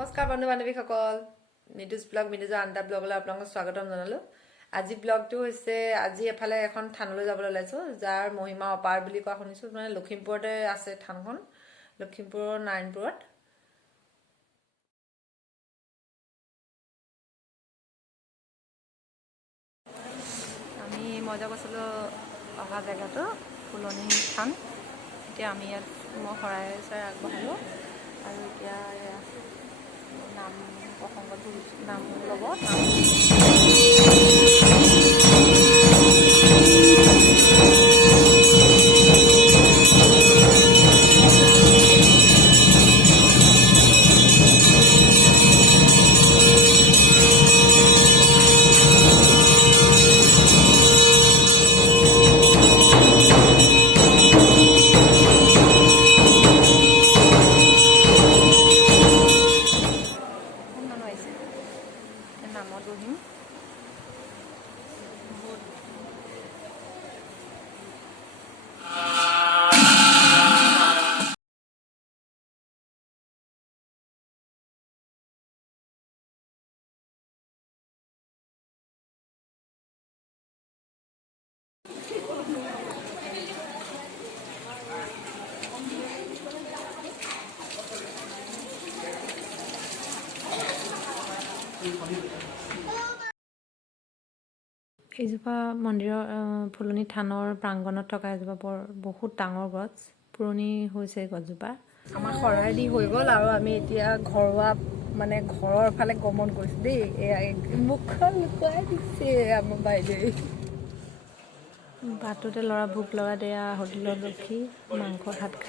নমস্কাৰ বন্ধু বান্ধৱীসকল, মিডুজ ব্লগ মিডুজৰ আনটা ব্লগলৈ আপোনালোকক স্বাগতম জনালোঁ। আজি ব্লগটো হৈছে আজি এফালে এখন থানলৈ যাবলৈ ওলাইছোঁ, যাৰ মহিমা অপাৰ বুলি কোৱা শুনিছোঁ। মানে লখিমপুৰতে আছে থানখন, লখিমপুৰৰ নাৰায়ণপুৰত। মই যে কৈছিলোঁ অহা জেগাটো ফুলনি থান। এতিয়া আমি ইয়াত মই শৰাই চৰাই আগবঢ়ালোঁ আৰু এতিয়া নাম প্ৰসংগত নাম ল'ব। নামত বহিম। এইজোপা মন্দিৰৰ ফুলনি থানৰ প্ৰাংগণত থকা এজোপা বহুত ডাঙৰ গছ, পুৰণি হৈছে গছজোপা। আমাৰ শৰাই দি হৈ গ'ল আৰু আমি এতিয়া ঘৰুৱা ঘৰৰ ফালে গমন কৰিছোঁ দেই। এয়া মুখখন লুকুৱাই দিছে আমাৰ বাইদেৱে। বাটতে ল'ৰা ভোক লগা দিয়া হোটেলত ৰখি মাংস ভাত খাই